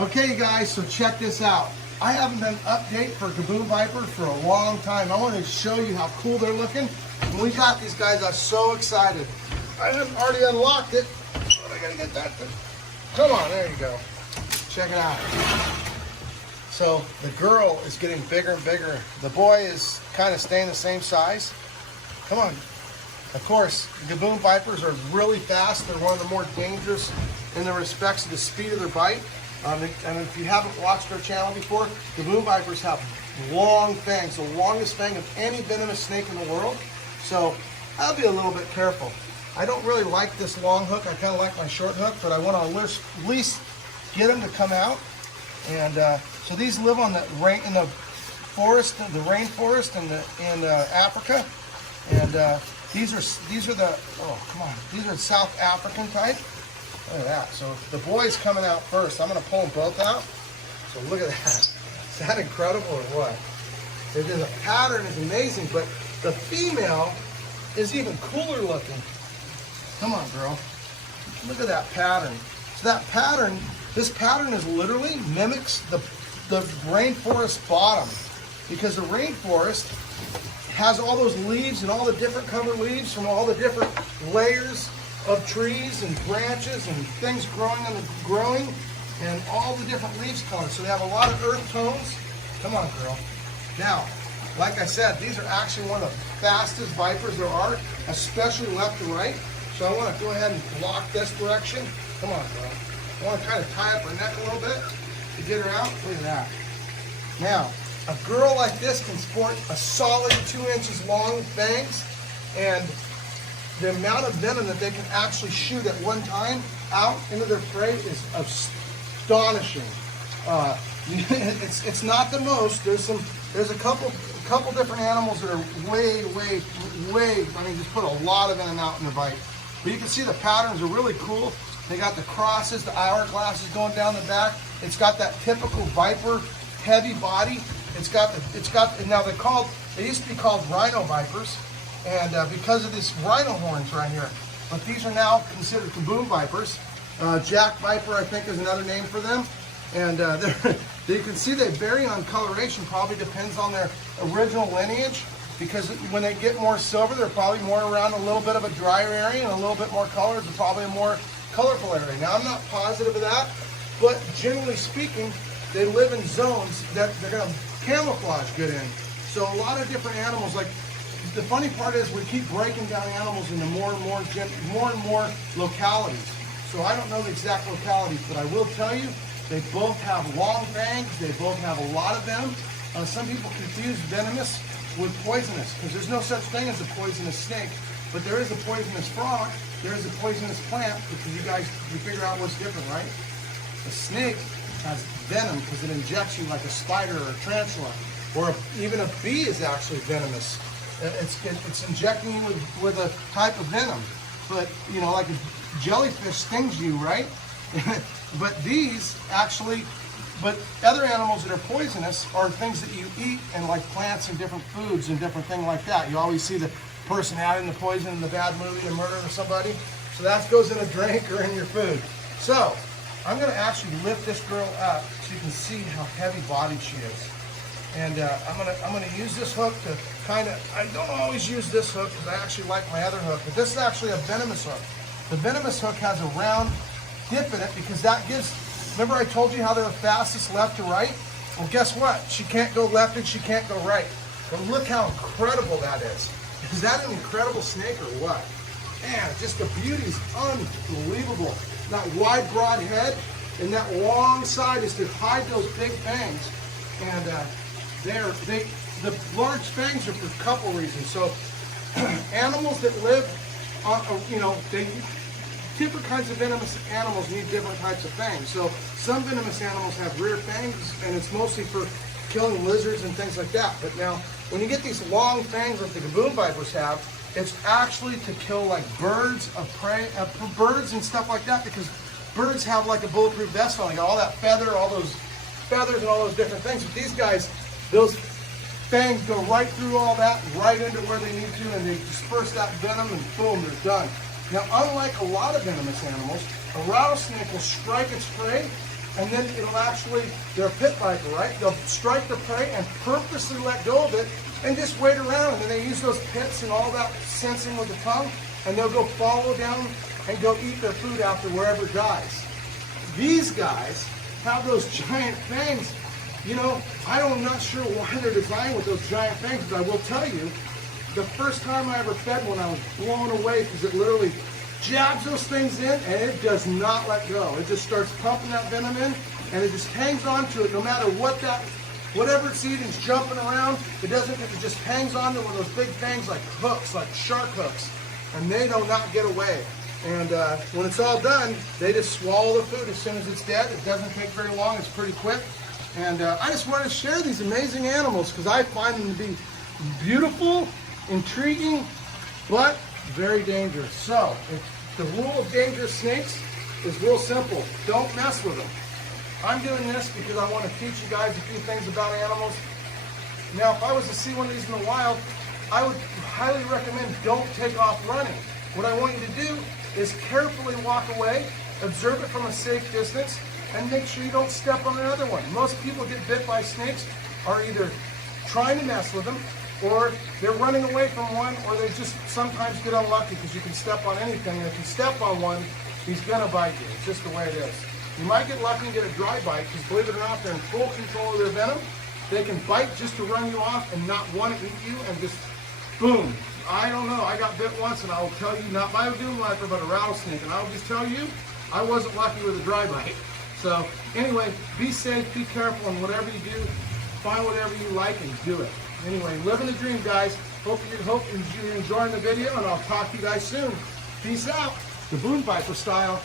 Okay guys, so check this out. I haven't done an update for Gaboon Viper for a long time. I want to show you how cool they're looking. When we got these guys, I was so excited. I had already unlocked it, but I gotta get that thing. Come on, there you go. Check it out. So the girl is getting bigger and bigger. The boy is kind of staying the same size. Come on. Of course, Gaboon Vipers are really fast. They're one of the more dangerous in the respects of the speed of their bite. And if you haven't watched our channel before, Gaboon Vipers have long fangs, the longest fang of any venomous snake in the world. So I'll be a little bit careful. I don't really like this long hook. I kind of like my short hook, but I want to at least get them to come out. And so these live on the in the forest, the rainforest in Africa. And these are the these are South African type. Look at that. So the boy's coming out first. I'm going to pull them both out. So look at that. Is that incredible or what? The pattern is amazing, but the female is even cooler looking. Come on, girl. Look at that pattern. So that pattern, this pattern is literally mimics the rainforest bottom, because the rainforest has all those leaves and all the different colored leaves from all the different layers of trees and branches and things growing and all the different leaves colors. So they have a lot of earth tones. Come on, girl. Now, like I said, these are actually one of the fastest vipers there are, especially left to right. So I want to go ahead and block this direction. Come on, girl. I want to kind of tie up her neck a little bit to get her out. Look at that. Now, a girl like this can sport a solid 2 inches long fangs, and the amount of venom that they can actually shoot at one time out into their prey is astonishing. It's not the most. There's a couple different animals that are way. I mean, just put a lot of venom out in the bite. But you can see the patterns are really cool. They got the crosses, the hourglasses going down the back. It's got that typical viper heavy body. Now they used to be called rhino vipers. And because of these rhino horns right here. But these are now considered Gaboon Vipers. Jack Viper, I think, is another name for them. And you can see they vary on coloration, probably depends on their original lineage, because when they get more silver, they're probably more around a little bit of a drier area, and a little bit more color is probably a more colorful area. Now, I'm not positive of that, but generally speaking, they live in zones that they're going to camouflage good in. So a lot of different animals, like, the funny part is we keep breaking down animals into more and more localities. So I don't know the exact localities, but I will tell you, they both have long fangs. They both have a lot of them. Some people confuse venomous with poisonous, because there's no such thing as a poisonous snake, but there is a poisonous frog. There is a poisonous plant, because you figure out what's different, right? A snake has venom because it injects you like a spider or a tarantula, or even a bee is actually venomous. It's injecting you with a type of venom. But, you know, like a jellyfish stings you, right? But other animals that are poisonous are things that you eat, and like plants and different foods and different things like that. You always see the person adding the poison in the bad movie to murder somebody. So that goes in a drink or in your food. So I'm going to actually lift this girl up so you can see how heavy bodied she is. And I'm gonna use this hook to I don't always use this hook because I actually like my other hook, but this is actually a venomous hook. The venomous hook has a round dip in it because that gives, remember I told you how they're the fastest left to right? Well, guess what? She can't go left and she can't go right. But look how incredible that is. Is that an incredible snake or what? Man, just the beauty is unbelievable. That wide, broad head and that long side is to hide those big fangs. And the large fangs are for a couple reasons. So animals that live on, different kinds of venomous animals need different types of fangs. So some venomous animals have rear fangs, and it's mostly for killing lizards and things like that. But now, when you get these long fangs like the Gaboon Vipers have, it's actually to kill like birds of prey, birds and stuff like that, because birds have like a bulletproof vest on. They got all that all those feathers and all those different things. But these guys, those fangs go right through all that, right into where they need to, and they disperse that venom, and boom, they're done. Now, unlike a lot of venomous animals, a rattlesnake will strike its prey and then it'll actually, they're a pit viper, right? They'll strike the prey and purposely let go of it and just wait around. And they use those pits and all that sensing with the tongue, and they'll go follow down and go eat their food after wherever it dies. These guys have those giant fangs. You know, I'm not sure why they're designed with those giant fangs, but I will tell you, the first time I ever fed one, I was blown away because it literally jabs those things in and it does not let go. It just starts pumping that venom in and it just hangs on to it no matter what whatever it's eating is jumping around. It doesn't, it just hangs on to one of those big fangs like hooks, like shark hooks, and they do not get away. And when it's all done, they just swallow the food as soon as it's dead. It doesn't take very long, it's pretty quick. And I just wanted to share these amazing animals because I find them to be beautiful, intriguing, but very dangerous. So, the rule of dangerous snakes is real simple. Don't mess with them. I'm doing this because I want to teach you guys a few things about animals. Now, if I was to see one of these in the wild, I would highly recommend don't take off running. What I want you to do is carefully walk away, observe it from a safe distance, and make sure you don't step on another one. Most people get bit by snakes are either trying to mess with them, or they're running away from one, or they just sometimes get unlucky because you can step on anything, and if you step on one, he's gonna bite you. It's just the way it is. You might get lucky and get a dry bite, because believe it or not, they're in full control of their venom. They can bite just to run you off and not want to eat you, and just boom. I don't know, I got bit once, and I will tell you, not by a doom viper, but a rattlesnake, and I will just tell you, I wasn't lucky with a dry bite. So anyway, be safe, be careful, and whatever you do, find whatever you like and do it. Anyway, living the dream, guys. Hope you're enjoying the video, and I'll talk to you guys soon. Peace out. The Boom Viper style.